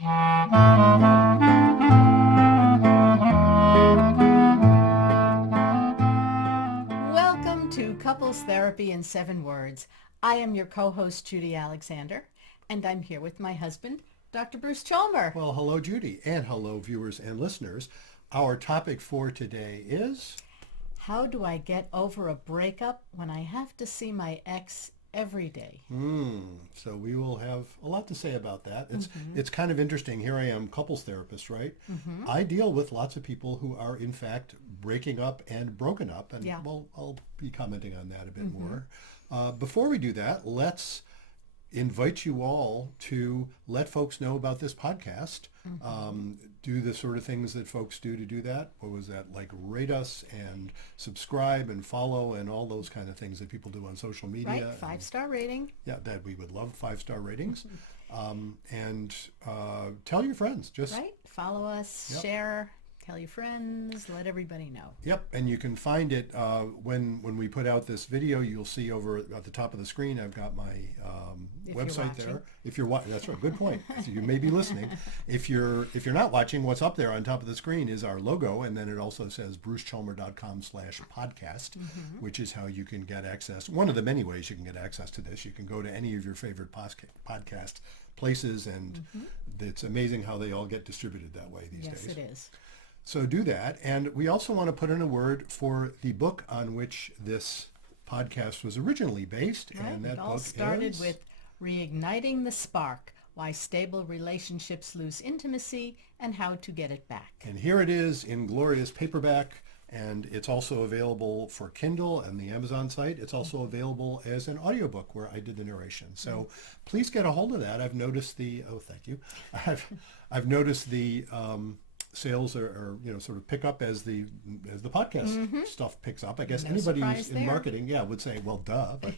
Welcome to Couples Therapy in 7 Words. I am your co-host, Judy Alexander, and I'm here with my husband, Dr. Bruce Chalmer. Well, hello, Judy, and hello, viewers and listeners. Our topic for today is... How do I get over a breakup when I have to see my ex every day? So we will have a lot to say about that. It's kind of interesting. Here I am, couples therapist, right? I deal with lots of people who are, in fact, breaking up and broken up, and well, I'll be commenting on that a bit more. Before we do that, let's invite you all to let folks know about this podcast. Do the sort of things that folks do to do that. What was that? Like rate us and subscribe and follow and all those kind of things that people do on social media. Right, 5-star rating. Yeah, that we would love 5-star ratings. And tell your friends. Just right, follow us, share, tell your friends, let everybody know. Yep, and you can find it when we put out this video. You'll see over at the top of the screen, I've got my website there. If you're watching, that's right. Good point. So you may be listening. If you're not watching, what's up there on top of the screen is our logo, and then it also says brucechalmer.com/podcast, which is how you can get access. One of the many ways you can get access to this. You can go to any of your favorite podcast places, and it's amazing how they all get distributed that way these days. Yes, it is. So do that. And we also want to put in a word for the book on which this podcast was originally based. Right. And that it all book started with Reigniting the Spark, Why Stable Relationships Lose Intimacy and How to Get It Back. And here it is in glorious paperback. And it's also available for Kindle and the Amazon site. It's also available as an audiobook where I did the narration. So please get a hold of that. I've noticed thank you. I've noticed the sales are sort of pick up as the podcast stuff picks up. I guess anybody who's in marketing would say, well, duh, but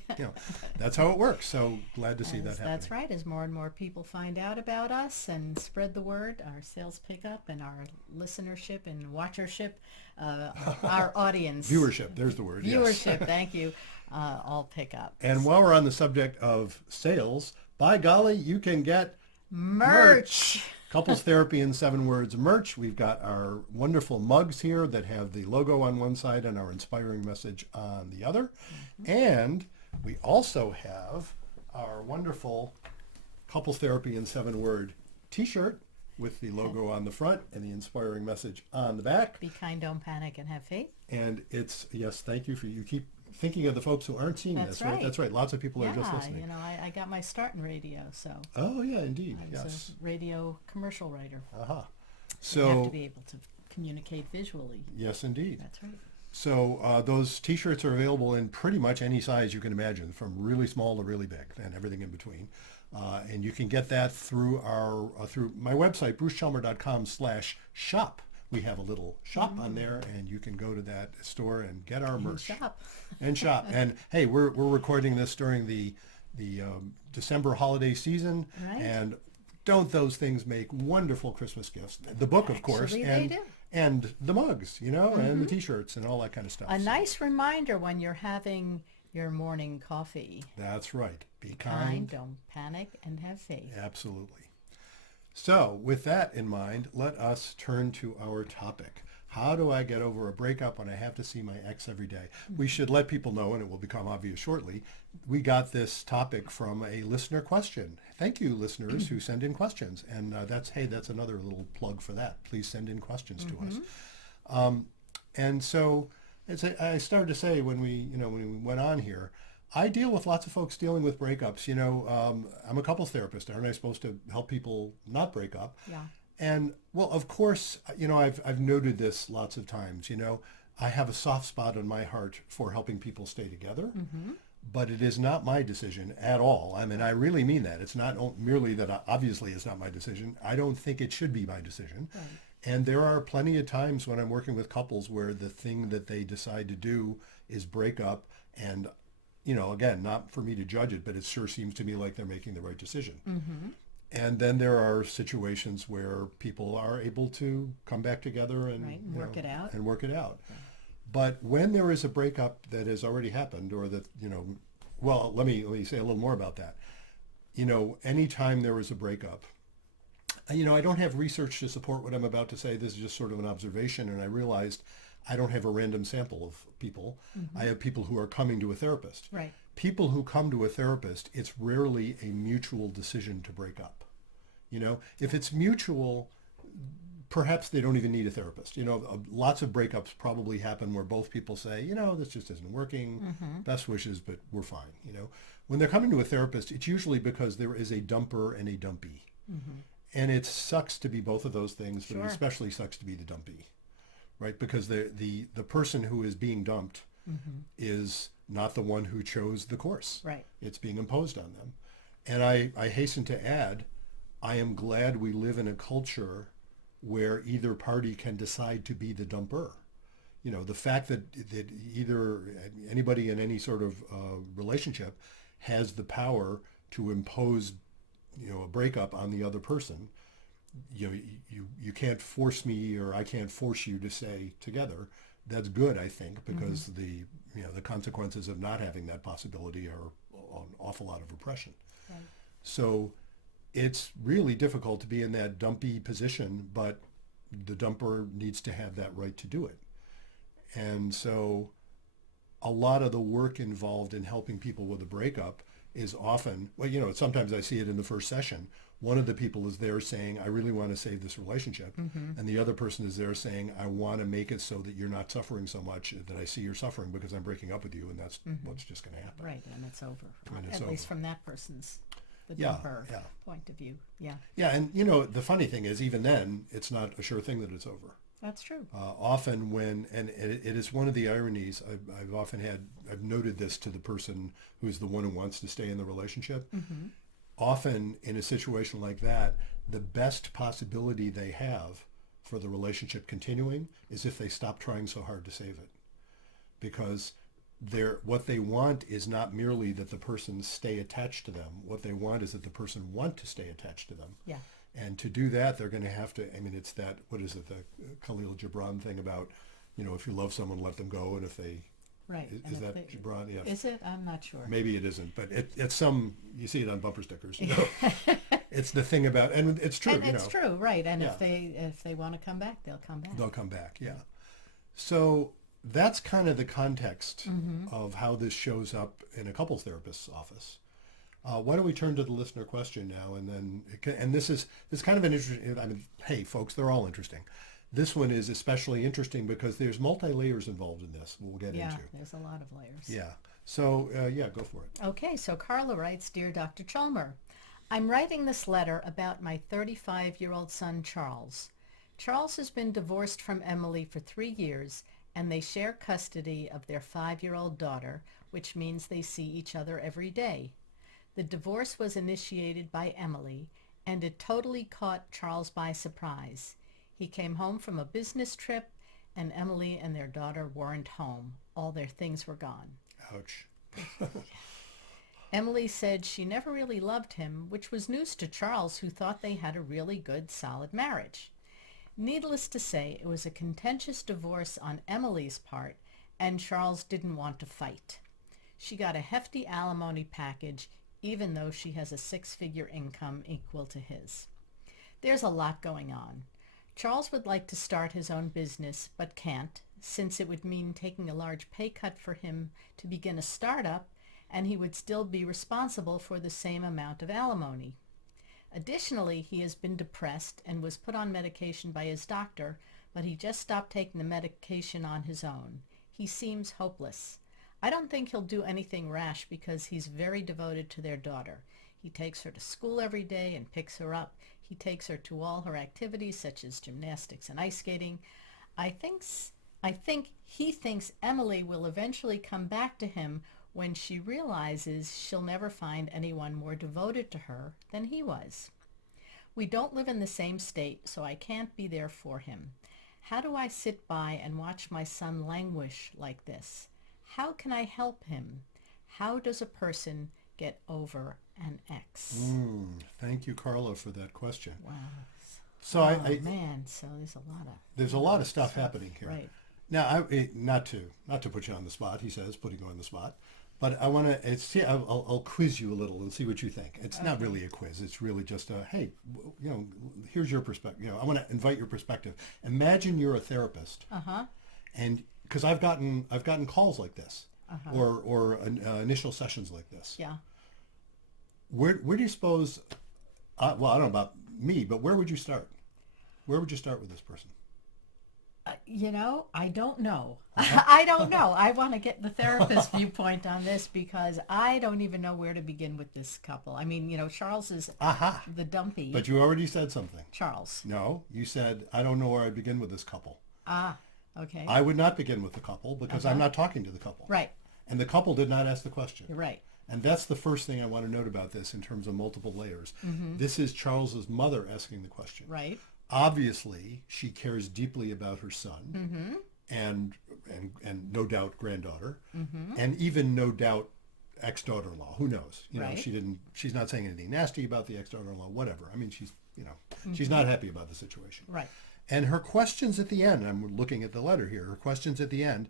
that's how it works. So glad to see that happening. That's right. As more and more people find out about us and spread the word, our sales pick up and our listenership and watchership, our audience. Viewership, there's the word. Viewership, thank you, all pick up. And while we're on the subject of sales, by golly, you can get merch. Couples Therapy in 7 Words merch. We've got our wonderful mugs here that have the logo on one side and our inspiring message on the other. And we also have our wonderful Couples Therapy in 7 Word t-shirt with the logo on the front and the inspiring message on the back. Be kind, don't panic, and have faith. And it's, yes, thank you you keep thinking of the folks who aren't seeing this, right? That's right. Lots of people are just listening. I got my start in radio, so. Oh, yeah, indeed. I was a radio commercial writer. So you have to be able to communicate visually. Yes, indeed. That's right. So those t-shirts are available in pretty much any size you can imagine, from really small to really big and everything in between. And you can get that through through my website, brucechalmer.com/shop. We have a little shop on there, and you can go to that store and get our merch. And shop. And hey, we're recording this during the December holiday season, and don't those things make wonderful Christmas gifts? The book, of course, and the mugs, and the t-shirts and all that kind of stuff. A nice reminder when you're having your morning coffee. That's right. Be kind, don't panic, and have faith. Absolutely. So with that in mind, let us turn to our topic. How do I get over a breakup when I have to see my ex every day? We should let people know, and it will become obvious shortly, we got this topic from a listener question. Thank you, listeners who send in questions. And that's another little plug for that. Please send in questions to us. And so, as I started to say when we went on here, I deal with lots of folks dealing with breakups. I'm a couples therapist. Aren't I supposed to help people not break up? Yeah. And well, of course, I've noted this lots of times. I have a soft spot on my heart for helping people stay together, but it is not my decision at all. I mean, I really mean that. It's not merely that obviously it's not my decision. I don't think it should be my decision. Right. And there are plenty of times when I'm working with couples where the thing that they decide to do is break up, and again, not for me to judge it, but it sure seems to me like they're making the right decision. And then there are situations where people are able to come back together and work it out. Right. But when there is a breakup that has already happened, or that, well, let me say a little more about that. Anytime there is a breakup, I don't have research to support what I'm about to say. This is just sort of an observation, and I realized I don't have a random sample of people. I have people who are coming to a therapist. Right. People who come to a therapist, it's rarely a mutual decision to break up. If it's mutual, perhaps they don't even need a therapist. Lots of breakups probably happen where both people say, this just isn't working. Best wishes, but we're fine. When they're coming to a therapist, it's usually because there is a dumper and a dumpy. And it sucks to be both of those things, but Sure. it especially sucks to be the dumpy, right? Because the person who is being dumped is not the one who chose the course. Right. It's being imposed on them. And I hasten to add, I am glad we live in a culture where either party can decide to be the dumper. The fact that either anybody in any sort of relationship has the power to impose a breakup on the other person. You can't force me, or I can't force you to stay together. That's good, I think, because the consequences of not having that possibility are an awful lot of repression. Right. So it's really difficult to be in that dumpy position, but the dumper needs to have that right to do it. And so a lot of the work involved in helping people with a breakup is often, sometimes I see it in the first session. One of the people is there saying, I really want to save this relationship. And the other person is there saying, I want to make it so that you're not suffering so much, that I see you're suffering because I'm breaking up with you, and that's what's just going to happen. Right, and it's over. And it's At least over. from that person's, the Yeah, dumper yeah. point of view. Yeah, Yeah, and the funny thing is, even then, it's not a sure thing that it's over. that's true. Often it is one of the ironies, I've noted this to the person who's the one who wants to stay in the relationship. Often in a situation like that, the best possibility they have for the relationship continuing is if they stop trying so hard to save it. Because what they want is not merely that the person stay attached to them. What they want is that the person want to stay attached to them. Yeah. And to do that, they're going to have to, it's that, what is it, the Khalil Gibran thing about, if you love someone, let them go. And if they, Right. is that Gibran? Yeah. Is it? I'm not sure. Maybe it isn't, but it's you see it on bumper stickers. It's the thing about, and it's true. And it's true, right? And Yeah. if they want to come back, they'll come back. They'll come back, yeah. So that's kind of the context of how this shows up in a couples therapist's office. Why don't we turn to the listener question now, and then this is kind of an interesting. Hey, folks, they're all interesting. This one is especially interesting because there's multi-layers involved in this. We'll get Yeah, into. there's a lot of layers. Yeah. So go for it. Okay, so Carla writes, Dear Dr. Chalmer, I'm writing this letter about my 35-year-old son, Charles. Charles has been divorced from Emily for 3 years, and they share custody of their 5-year-old daughter, which means they see each other every day. The divorce was initiated by Emily, and it totally caught Charles by surprise. He came home from a business trip, and Emily and their daughter weren't home. All their things were gone. Ouch. Emily said she never really loved him, which was news to Charles, who thought they had a really good, solid marriage. Needless to say, it was a contentious divorce on Emily's part, and Charles didn't want to fight. She got a hefty alimony package, even though she has a 6-figure income equal to his. There's a lot going on. Charles would like to start his own business, but can't, since it would mean taking a large pay cut for him to begin a startup, and he would still be responsible for the same amount of alimony. Additionally, he has been depressed and was put on medication by his doctor, but he just stopped taking the medication on his own. He seems hopeless. I don't think he'll do anything rash because he's very devoted to their daughter. He takes her to school every day and picks her up. He takes her to all her activities such as gymnastics and ice skating. I think he thinks Emily will eventually come back to him when she realizes she'll never find anyone more devoted to her than he was. We don't live in the same state, so I can't be there for him. How do I sit by and watch my son languish like this? How can I help him? How does a person get over an ex? Thank you, Carla, for that question. Wow. So Man, so there's a lot of stuff happening here. Right. Now, not to put you on the spot, he says, putting you on the spot, But I want to see. I'll quiz you a little and see what you think. It's not Okay. really a quiz. It's really just a hey, here's your perspective. I want to invite your perspective. Imagine you're a therapist, Uh-huh. and because I've gotten calls like this, Uh-huh. or initial sessions like this. Yeah. Where do you suppose? Well, I don't know about me, but where would you start? Where would you start with this person? I don't know. I don't know. I want to get the therapist viewpoint on this because I don't even know where to begin with this couple. I mean, Charles is Aha! the dumpy. But you already said something. Charles. No, you said I don't know where I'd begin with this couple. Ah, okay. I would not begin with the couple because I'm not talking to the couple. Right. And the couple did not ask the question. You're right. And that's the first thing I want to note about this in terms of multiple layers. This is Charles's mother asking the question. Right. Obviously, she cares deeply about her son and no doubt granddaughter and even no doubt ex-daughter-in-law. Who knows? Right. She's not saying anything nasty about the ex-daughter-in-law, whatever. I mean, she's not happy about the situation. Right. And her questions at the end, I'm looking at the letter here, her questions at the end,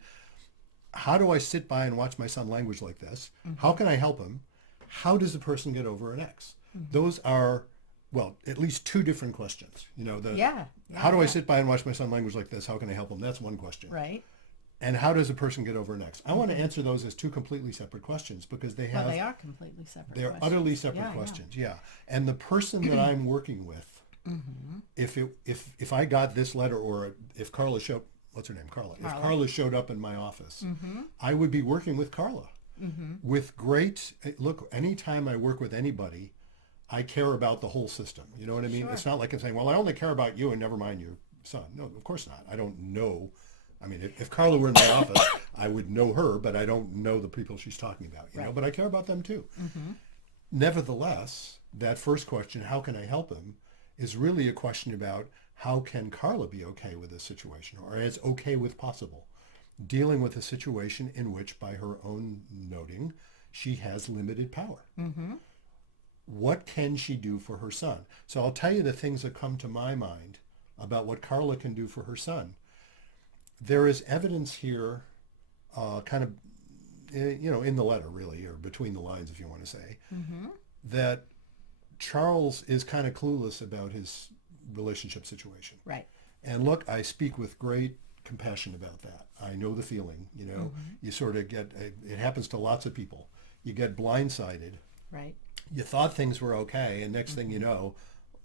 how do I sit by and watch my son language like this? How can I help him? How does a person get over an ex? Those are, well, at least two different questions. Yeah. How do I sit by and watch my son language like this? How can I help him? That's one question. Right. And how does a person get over an ex? I want to answer those as two completely separate questions because they Well, have, they are completely separate they're questions. utterly separate Yeah, questions. Yeah. And the person that I'm working with, if I got this letter, or if Carla showed, what's her name? Carla. If Carla. Carla showed up in my office, I would be working with Carla with great, look, anytime I work with anybody, I care about the whole system. You know what I mean? Sure. It's not like I'm saying, well, I only care about you and never mind your son. No, of course not. I don't know. I mean, if Carla were in my office, I would know her, but I don't know the people she's talking about, you know, Right. but I care about them too. Nevertheless, that first question, how can I help him, is really a question about how can Carla be okay with this situation, or as okay with possible, dealing with a situation in which, by her own noting, she has limited power. What can she do for her son? So I'll tell you the things that come to my mind about what Carla can do for her son. There is evidence here, kind of, in the letter, really, or between the lines, if you want to say, that Charles is kind of clueless about his relationship situation. Right. And look, I speak with great compassion about that. I know the feeling, you sort of get, it happens to lots of people. You get blindsided. Right. You thought things were okay, and next thing you know,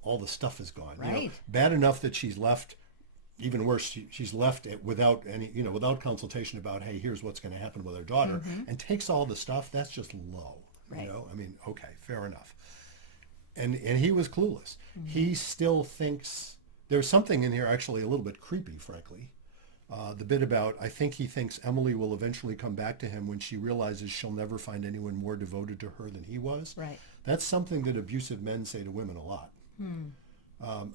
all the stuff is gone. Right. Bad enough that she's left. Even worse, she's left it without any, without consultation about, hey, here's what's going to happen with her daughter, and takes all the stuff. That's just low. Right. I mean, okay, fair enough. And he was clueless. He still thinks there's something in here actually a little bit creepy, frankly. The bit about, I think he thinks Emily will eventually come back to him when she realizes she'll never find anyone more devoted to her than he was. Right. That's something that abusive men say to women a lot.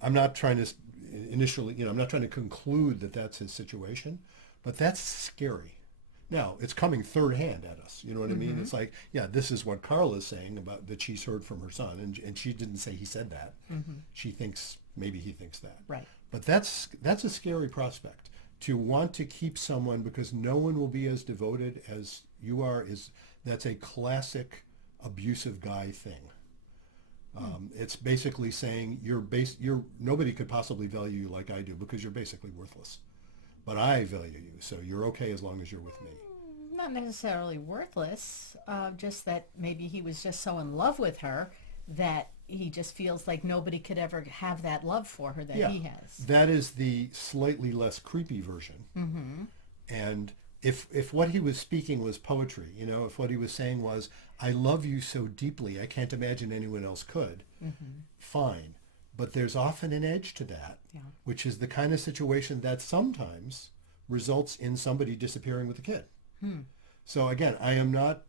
I'm not trying to initially, I'm not trying to conclude that that's his situation, but that's scary. Now, it's coming third hand at us. You know what I mean? It's like, yeah, this is what Carla's saying about that she's heard from her son, and she didn't say he said that. She thinks, maybe he thinks that. Right. But that's a scary prospect. To want to keep someone because no one will be as devoted as you are, that's a classic abusive guy thing. It's basically saying nobody could possibly value you like I do because you're basically worthless. But I value you, so you're okay as long as you're with me. Not necessarily worthless, just that maybe he was just so in love with her that he just feels like nobody could ever have that love for her that he has. That is the slightly less creepy version. And if what he was speaking was poetry, if what he was saying was, I love you so deeply, I can't imagine anyone else could, fine. But there's often an edge to that, which is the kind of situation that sometimes results in somebody disappearing with a kid. So again, I am not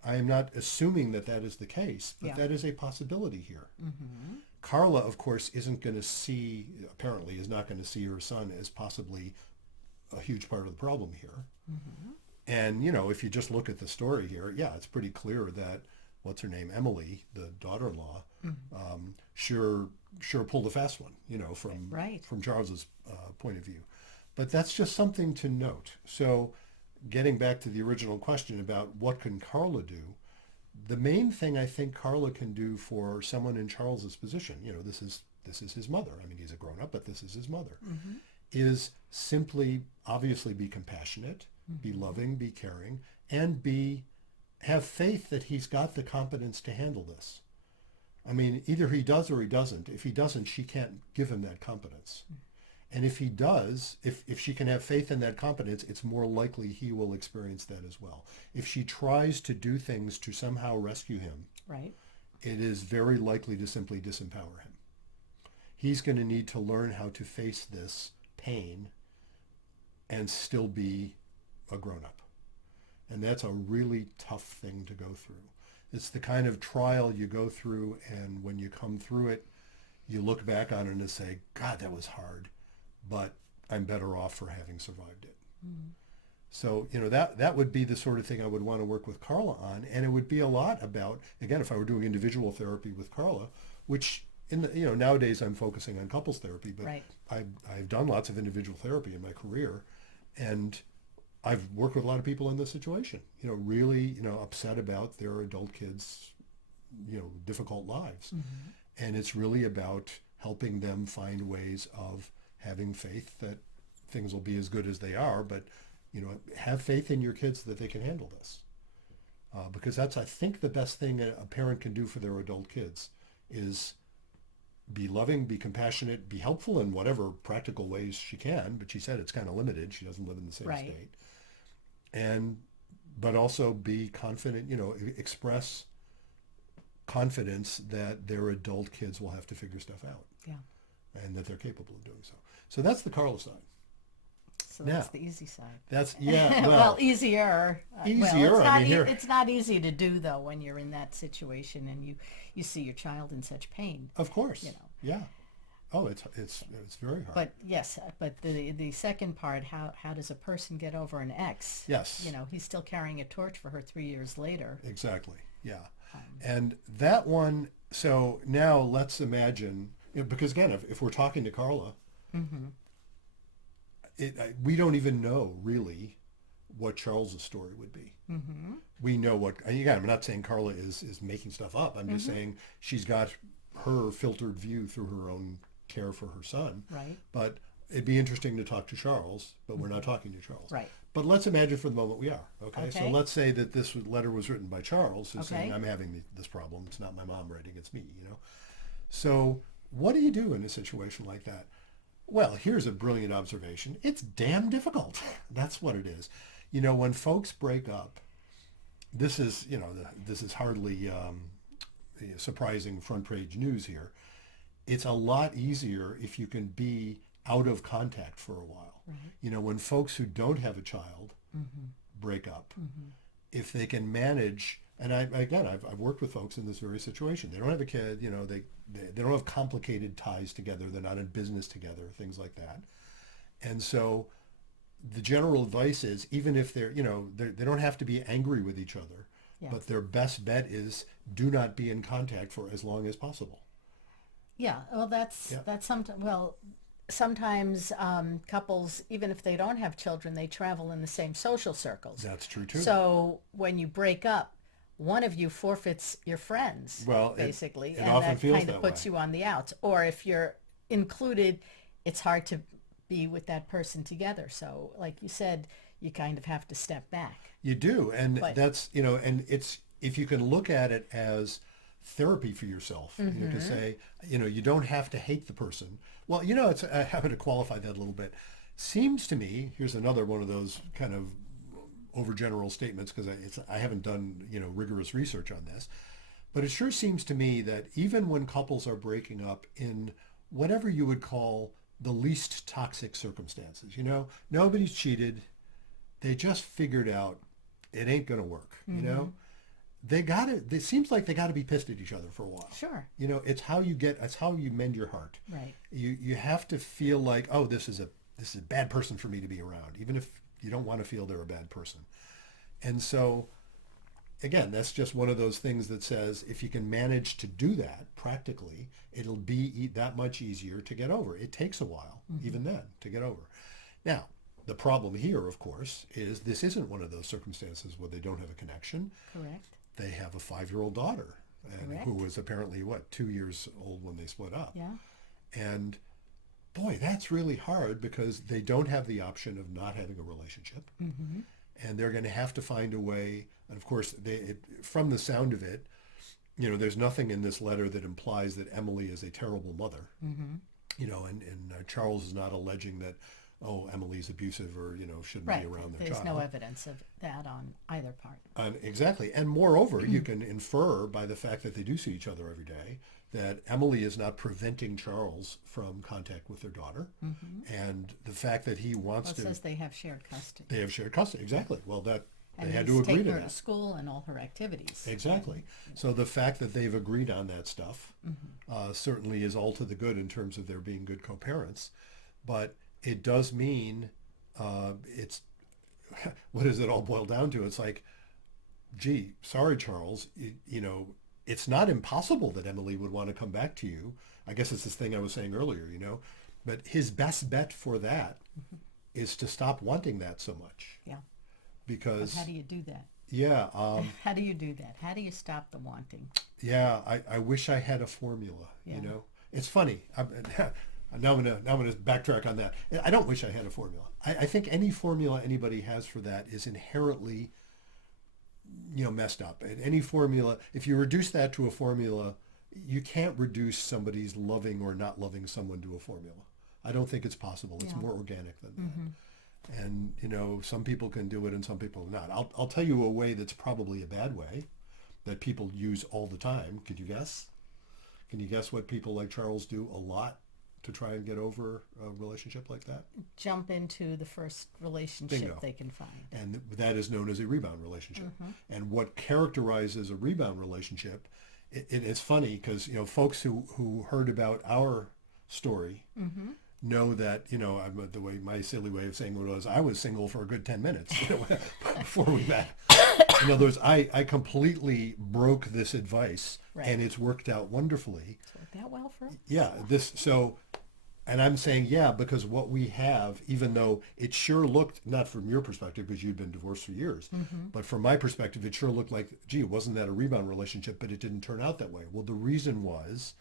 assuming that is the case, but that is a possibility here. Carla, of course, apparently is not going to see her son as possibly a huge part of the problem here. And, if you just look at the story here, it's pretty clear that, what's her name, Emily, the daughter-in-law, sure pulled a fast one, from Charles's point of view. But that's just something to note. So getting back to the original question about what can Carla do, The main thing I think Carla can do for someone in Charles's position, this is his mother. I mean, he's a grown up, but this is his mother, Mm-hmm. is simply obviously be compassionate, be Mm-hmm. loving, be caring, and be have faith that he's got the competence to handle this. I mean, either he does or he doesn't. If he doesn't, she can't give him that competence. And if he does, if she can have faith in that competence, it's more likely he will experience that as well. If she tries to do things to somehow rescue him, Right. it is very likely to simply disempower him. He's going to need to learn how to face this pain and still be a grown-up. And that's a really tough thing to go through. It's the kind of trial you go through, and when you come through it, you look back on it and say, God, that was hard, but I'm better off for having survived it. Mm-hmm. So, that would be the sort of thing I would want to work with Carla on. And it would be a lot about, again, if I were doing individual therapy with Carla, which nowadays I'm focusing on couples therapy, but Right. I've done lots of individual therapy in my career, and I've worked with a lot of people in this situation, really, upset about their adult kids, difficult lives. Mm-hmm. And it's really about helping them find ways of having faith that things will be as good as they are, but, have faith in your kids that they can handle this. Because that's, I think, the best thing a parent can do for their adult kids is be loving, be compassionate, be helpful in whatever practical ways she can, but she said it's kind of limited. She doesn't live in the same Right. state. But also be confident, express confidence that their adult kids will have to figure stuff out Yeah. and that they're capable of doing so. So that's the Carla side. So that's Now, the easy side. That's, yeah, Well, easier. easier, It's I not, mean, here, it's not easy to do, though, when you're in that situation and you see your child in such pain. of course, you know. yeah. Oh, it's very hard. But yes, but the second part, how does a person get over an ex? Yes. He's still carrying a torch for her 3 years later. Exactly. Yeah. And that one, so now let's imagine, because again, if we're talking to Carla, Mm-hmm. we don't even know really what Charles's story would be. Mm-hmm. We know what, and again, I'm not saying Carla is making stuff up. I'm just Mm-hmm. saying she's got her filtered view through her own care for her son. Right. But it'd be interesting to talk to Charles, but we're not talking to Charles. Right. But let's imagine for the moment we are. Okay. So Okay. let's say that this letter was written by Charles, who's saying, Okay. I'm having this problem. It's not my mom writing, it's me, So what do you do in a situation like that? Well, here's a brilliant observation. It's damn difficult. That's what it is. When folks break up, this is hardly surprising front page news here. It's a lot easier if you can be out of contact for a while. Right. When folks who don't have a child Mm-hmm. break up, Mm-hmm. if they can manage, and I've worked with folks in this very situation. They don't have a kid, they don't have complicated ties together. They're not in business together, things like that. And so the general advice is, even if they don't have to be angry with each other, Yeah. but their best bet is do not be in contact for as long as possible. Yeah. Well, that's sometimes couples, even if they don't have children, they travel in the same social circles. That's true too. So when you break up, one of you forfeits your friends, Well, basically, it and often that feels kind of that puts way. you on the outs. Or if you're included, it's hard to be with that person together. So, like you said, you kind of have to step back. You do, and But- that's and it's, if you can look at it as therapy for yourself, to say, you don't have to hate the person. Well, it's, I happen to qualify that a little bit. Seems to me, here's another one of those kind of overgeneral statements, because I haven't done rigorous research on this, but it sure seems to me that even when couples are breaking up in whatever you would call the least toxic circumstances, nobody's cheated, they just figured out it ain't gonna work, it seems like they got to be pissed at each other for a while. Sure. It's how you mend your heart. Right. You have to feel like, oh, this is a bad person for me to be around, even if you don't want to feel they're a bad person. And so, again, that's just one of those things that says, if you can manage to do that practically, it'll be that much easier to get over. It takes a while, even then, to get over. Now, the problem here, of course, is this isn't one of those circumstances where they don't have a connection. Correct. They have a 5-year-old daughter, and Correct. who was apparently, what, 2 years old when they split up. Yeah. And boy, that's really hard because they don't have the option of not having a relationship. Mm-hmm. And they're going to have to find a way. And of course, from the sound of it, there's nothing in this letter that implies that Emily is a terrible mother. Mm-hmm. And Charles is not alleging that, oh, Emily's abusive or, shouldn't Right. be around their There's child. no evidence of that on either part. Exactly. And moreover, you can infer by the fact that they do see each other every day that Emily is not preventing Charles from contact with their daughter. Mm-hmm. And the fact that he wants Well, it to... says they have shared custody. They have shared custody. Exactly. Well, they And had he's to agree taking to her that. to school and all her activities. Exactly. So the fact that they've agreed on that stuff certainly is all to the good in terms of their being good co-parents. But it does mean it's... What does it all boil down to? It's like, gee, sorry, Charles, it's not impossible that Emily would want to come back to you. I guess it's this thing I was saying earlier, But his best bet for that is to stop wanting that so much. Yeah. Because... But how do you do that? Yeah. How do you do that? How do you stop the wanting? Yeah, I wish I had a formula, Yeah. It's funny. Now I'm gonna backtrack on that. I don't wish I had a formula. I think any formula anybody has for that is inherently, messed up. And any formula, if you reduce that to a formula, you can't reduce somebody's loving or not loving someone to a formula. I don't think it's possible. It's Yeah. more organic than Mm-hmm. that. And, some people can do it and some people not. I'll tell you a way that's probably a bad way that people use all the time. Could you guess? Can you guess what people like Charles do a lot to try and get over a relationship like that? Jump into the first relationship Bingo. they can find. And that is known as a rebound relationship. Mm-hmm. And what characterizes a rebound relationship, it's funny because, folks who heard about our story Mm-hmm. know that, the way my silly way of saying it was, I was single for a good 10 minutes before we met. In other words, I completely broke this advice, Right. and it's worked out wonderfully. It's worked out well for us. Yeah, and I'm saying, yeah, because what we have, even though it sure looked, not from your perspective, because you'd been divorced for years, Mm-hmm. but from my perspective, it sure looked like, gee, wasn't that a rebound relationship, but it didn't turn out that way. Well, the reason was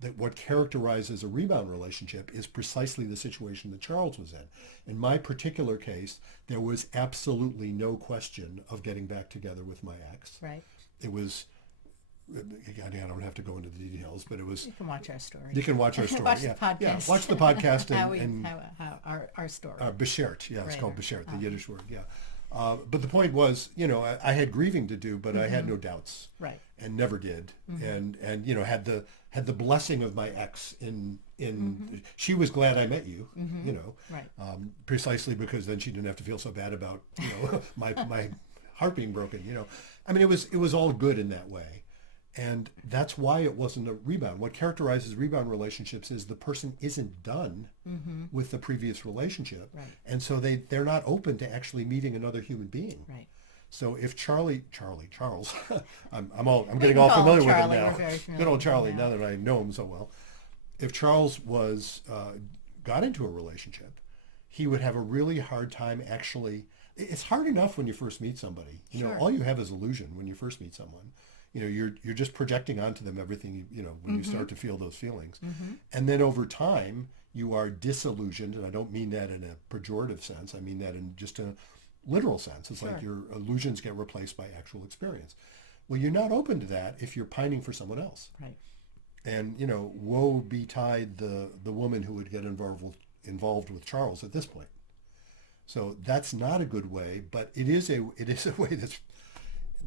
that what characterizes a rebound relationship is precisely the situation that Charles was in. In my particular case, there was absolutely no question of getting back together with my ex. Right. It was, I don't have to go into the details, but it was... You can watch our story. You can watch our story. Watch yeah. the podcast. Yeah, watch the podcast how our story. Beshert. Yeah, it's Right. called Beshert, the Yiddish word. Yeah. But the point was, I had grieving to do, but I had no doubts. Right. And never did. And had the blessing of my ex in she was glad I met you, Right. precisely because then she didn't have to feel so bad about, my heart being broken, I mean, it was all good in that way. And that's why it wasn't a rebound. What characterizes rebound relationships is the person isn't done with the previous relationship. Right. And so they're not open to actually meeting another human being. Right. So if Charles, I'm getting can all call familiar him with him Charlie. now. We're very familiar Good old with him Charlie, now. now that I know him so well. If Charles got into a relationship, he would have a really hard time actually. It's hard enough when you first meet somebody. Sure. All you have is illusion when you first meet someone. You're just projecting onto them everything, when you start to feel those feelings. And then over time, you are disillusioned, and I don't mean that in a pejorative sense. I mean that in just a literal sense. It's like your illusions get replaced by actual experience. Well, you're not open to that if you're pining for someone else. Right. And, woe betide the woman who would get involved with Charles at this point. So that's not a good way, but it is a way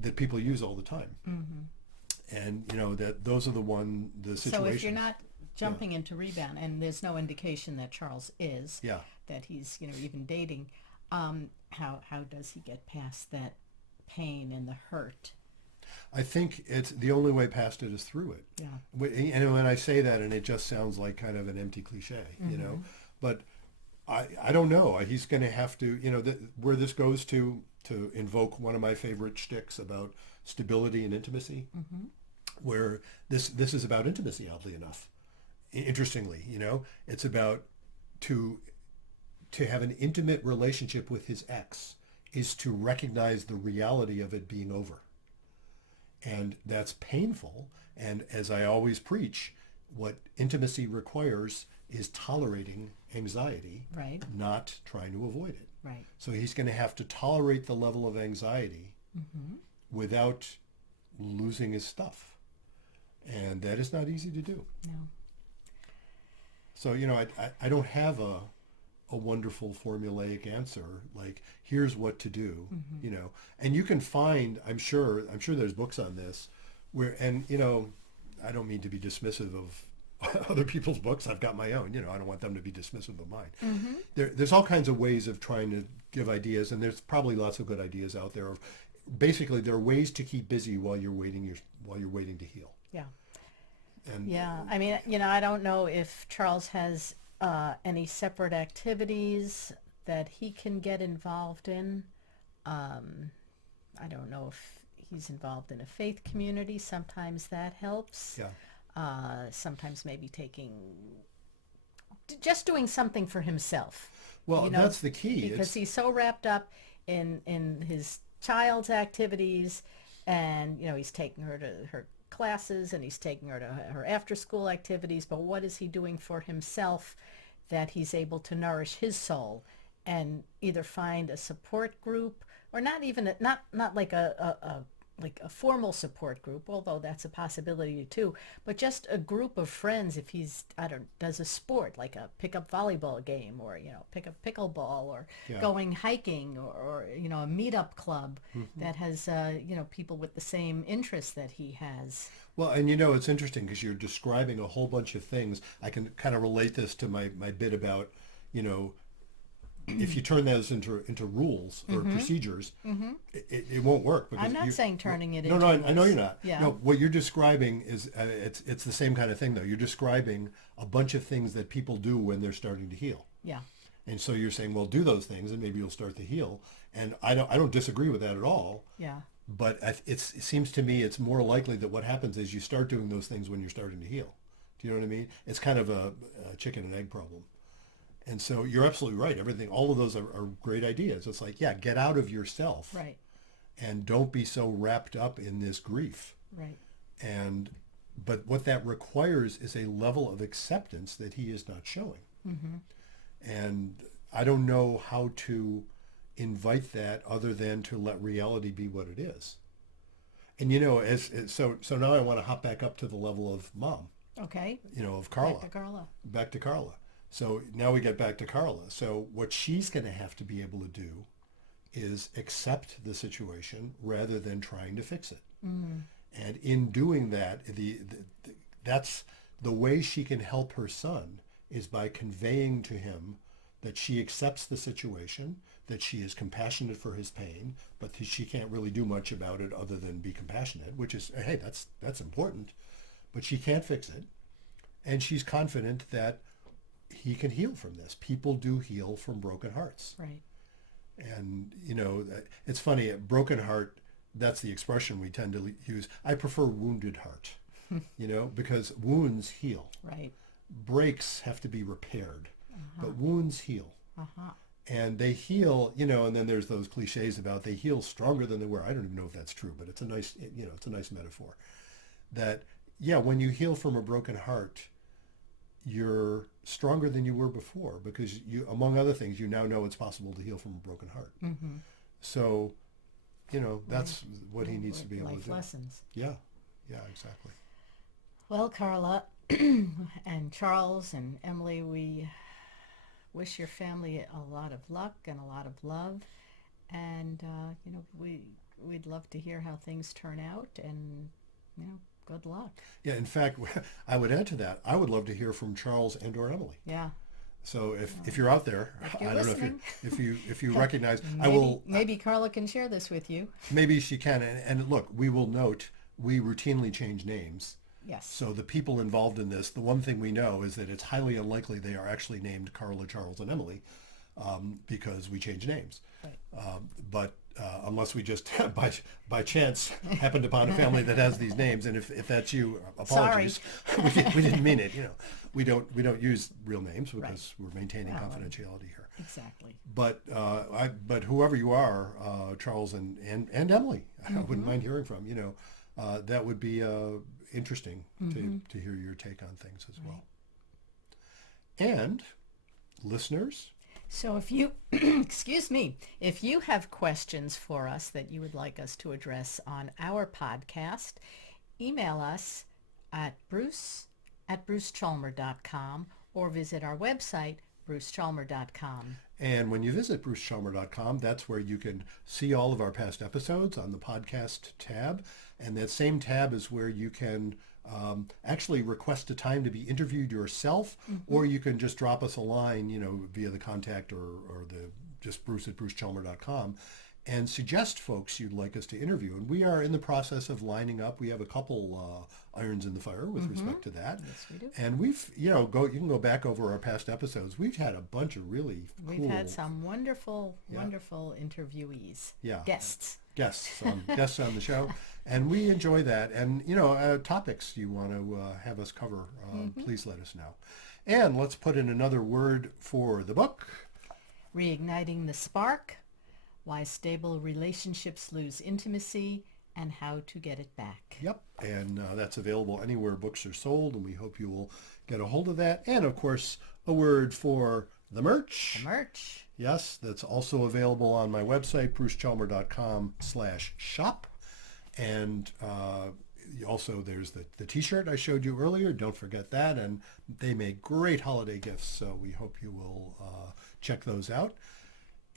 that people use all the time. Mm-hmm. And, that those are the situations. So if you're not jumping into rebound, and there's no indication that Charles is, Yeah. that he's, even dating, how does he get past that pain and the hurt? I think it's the only way past it is through it. Yeah. And when I say that, and it just sounds like kind of an empty cliche, but I don't know. He's going to have to, where this goes to invoke one of my favorite shticks about stability and intimacy, where this is about intimacy, oddly enough. Interestingly, it's about to have an intimate relationship with his ex is to recognize the reality of it being over. And that's painful. And as I always preach, what intimacy requires is tolerating anxiety, Right. not trying to avoid it. Right. So he's going to have to tolerate the level of anxiety without losing his stuff. And that is not easy to do. No. So, I don't have a wonderful formulaic answer, like, here's what to do, and you can find, I'm sure there's books on this where, and, I don't mean to be dismissive of other people's books. I've got my own, I don't want them to be dismissive of mine. There's all kinds of ways of trying to give ideas, and there's probably lots of good ideas out there. Basically, there are ways to keep busy while you're waiting to heal. Yeah. And Yeah. I mean, I don't know if Charles has any separate activities that he can get involved in. I don't know if he's involved in a faith community. Sometimes that helps. Yeah. Sometimes maybe just doing something for himself. Well, that's the key. Because he's so wrapped up in his child's activities, and he's taking her to her classes and he's taking her to her after school activities, but what is he doing for himself that he's able to nourish his soul and either find a support group, or not even not like a formal support group, although that's a possibility too, but just a group of friends. If he's does a sport like a pickup volleyball game, or pick up pickleball, or going hiking, or a meetup club that has people with the same interests that he has. Well, and it's interesting because you're describing a whole bunch of things. I can kind of relate this to my bit about, if you turn those into rules or procedures, it won't work. Because I'm not saying turning it into No, rules. I know you're not. Yeah. No, what you're describing is, it's the same kind of thing, though. You're describing a bunch of things that people do when they're starting to heal. Yeah. And so you're saying, well, do those things and maybe you'll start to heal. And I don't disagree with that at all. Yeah. But it seems to me it's more likely that what happens is you start doing those things when you're starting to heal. Do you know what I mean? It's kind of a chicken and egg problem. And so you're absolutely right. All of those are great ideas. It's like, get out of yourself. Right. And don't be so wrapped up in this grief. Right. But what that requires is a level of acceptance that he is not showing. And I don't know how to invite that other than to let reality be what it is. And so now I want to hop back up to the level of mom. Okay. Of Carla. Back to Carla. So now we get back to Carla. So what she's going to have to be able to do is accept the situation rather than trying to fix it. And in doing that, that's the way she can help her son, is by conveying to him that she accepts the situation, that she is compassionate for his pain, but that she can't really do much about it other than be compassionate, which is, hey, that's important, but she can't fix it. And she's confident that he can heal from this. People do heal from broken hearts. Right. And, it's funny, a broken heart, that's the expression we tend to use. I prefer wounded heart, because wounds heal. Right. Breaks have to be repaired, but wounds heal. Uh-huh. And they heal, and then there's those cliches about they heal stronger than they were. I don't even know if that's true, but it's a nice metaphor. That, when you heal from a broken heart, you're stronger than you were before, because you, among other things, you now know it's possible to heal from a broken heart. So, that's what he needs to be able to do. Life lessons. Yeah, exactly. Well, Carla and Charles and Emily, we wish your family a lot of luck and a lot of love. And, we'd love to hear how things turn out, and, good luck. Yeah, in fact, I would add to that, I would love to hear from Charles and or Emily. Yeah. So if you're out there, I don't know if you recognize, Maybe Carla can share this with you. Maybe she can. And look, we will note, we routinely change names. Yes. So the people involved in this, the one thing we know is that it's highly unlikely they are actually named Carla, Charles, and Emily, because we change names. Right. But unless we just by chance happened upon a family that has these names, and if that's you, apologies. we didn't mean it. We don't use real names because we're maintaining confidentiality here. Exactly. But but whoever you are, Charles and Emily, I wouldn't mind hearing from. that would be interesting to hear your take on things as well. And listeners, So if you, excuse me, if you have questions for us that you would like us to address on our podcast, email us at bruce@brucechalmer.com or visit our website, brucechalmer.com. and when you visit brucechalmer.com, that's where you can see all of our past episodes on the podcast tab. And that same tab is where you can actually request a time to be interviewed yourself, or you can just drop us a line, via the contact or the just bruce@brucechalmer.com, and suggest folks you'd like us to interview. And we are in the process of lining up. We have a couple irons in the fire with respect to that. Yes, we do. And we've, you can go back over our past episodes. We've had a bunch of really We've cool had some wonderful interviewees, guests. guests on the show, and we enjoy that. And topics you want to have us cover, please let us know. And let's put in another word for the book. Reigniting the Spark, Why Stable Relationships Lose Intimacy and How to Get It Back. Yep, and that's available anywhere books are sold, and we hope you will get a hold of that. And of course, a word for the merch. The merch. Yes, that's also available on my website, brucechalmer.com/shop. And also there's the t-shirt I showed you earlier. Don't forget that. And they make great holiday gifts, so we hope you will check those out.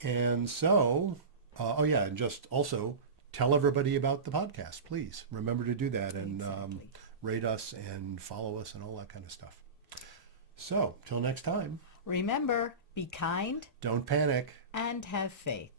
And so, and just also tell everybody about the podcast, please. Remember to do that, and rate us and follow us and all that kind of stuff. So, till next time. Remember, be kind. Don't panic. And have faith.